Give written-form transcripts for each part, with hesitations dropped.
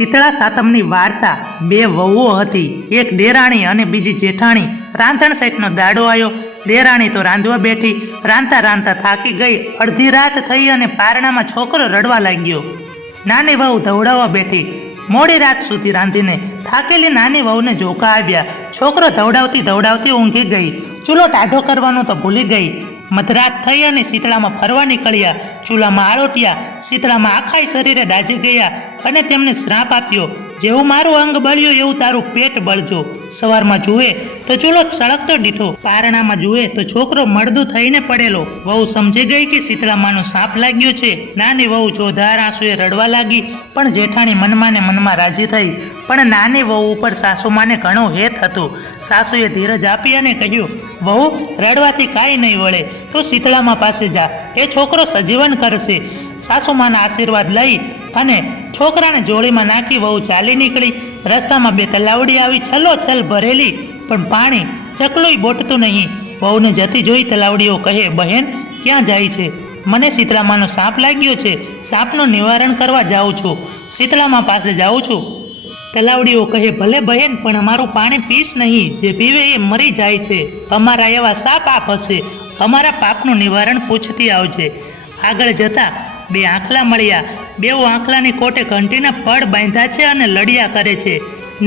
શીતળા સાતમની વાર્તા બે વહુઓ હતી, એક દેરાણી અને બીજી જેઠાણી. રાંધણ સાઈડનો દાડો આવ્યો. દેરાણી તો રાંધવા બેઠી. રાંધતા રાંધતા થાકી ગઈ. અડધી રાત થઈ અને પારણામાં છોકરો રડવા લાગ્યો. નાની વહુ ધવડાવવા બેઠી. મોડી રાત સુધી રાંધીને થાકેલી નાની વહુને જોકા આવ્યા. છોકરો ધવડાવતી ધવડાવતી ઊંઘી ગઈ. ચૂલો ટાઢો કરવાનો તો ભૂલી ગઈ. મધરાત થઈ અને શીતળામાં ફરવા નીકળ્યા. ચૂલામાં આળોટ્યા. શીતળામાં આખાય શરીરે દાઝી ગયા અને તેમને શ્રાપ આપ્યો, જેવું મારું અંગ બળ્યું એવું તારું પેટ બળજો. સવારમાં જુએ તો ચૂલો સળગતો દીઠો. પારણામાં જુએ તો છોકરો મળદું થઈને પડેલો. વહુ સમજી ગઈ કે શીતળામાનો સાપ લાગ્યો છે. નાની વહુ જોધાર આંસુએ રડવા લાગી, પણ જેઠાણી મનમાં ને મનમાં રાજી થઈ. પણ નાની વહુ ઉપર સાસુમાને ઘણું હેત હતું. સાસુએ ધીરજ આપી અને કહ્યું, વહુ, રડવાથી કાંઈ નહીં વળે, તો શીતળામા પાસે જા, એ છોકરો સજીવન કરશે. સાસુમાના આશીર્વાદ લઈ અને છોકરાને જોડીમાં નાખી વહુ ચાલી નીકળી. રસ્તામાં બે તલાવડી આવી, છલોછલ ભરેલી, પણ પાણી ચકલુંય બોટતું નહીં. વહુને જતી જોઈ તલાવડીઓ કહે, બહેન, ક્યાં જાય છે? મને શીતળામાનો સાપ લાગ્યો છે, સાપનું નિવારણ કરવા જાઉં છું, શીતળામા પાસે જાઉં છું. તલાવડીઓ કહે, ભલે બહેન, પણ અમારું પાણી પીશ નહીં, જે પીવે એ મરી જાય છે. અમારા એવા સાપ આપ હશે, અમારા પાપનું નિવારણ પૂછતી આવજે. આગળ જતા બે આંખલા મળ્યા. બેઉ આંખલાની કોટે ઘંટીના પડ બાંધ્યા છે અને લડ્યા કરે છે.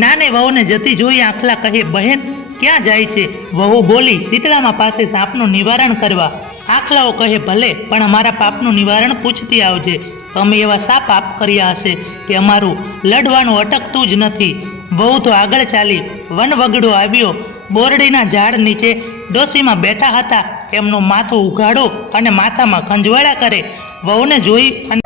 નાની વહુને જતી જોઈ આંખલા કહે, બહેન, ક્યાં જાય છે? વહુ બોલી, શીતળામા પાસે સાપનું નિવારણ કરવા. આંખલાઓ કહે, ભલે, પણ અમારા પાપનું નિવારણ પૂછતી આવજે. અમે એવા સાપ પાપ કર્યા હશે કે અમારું લડવાનું અટકતું જ નથી. વહુ તો આગળ ચાલી. વન વગડો આવ્યો. બોરડીના ઝાડ નીચે ડોશીમાં બેઠા હતા. એમનું માથું ઉઘાડો અને માથામાં ખંજવાળા કરે. વહુને જોઈ અને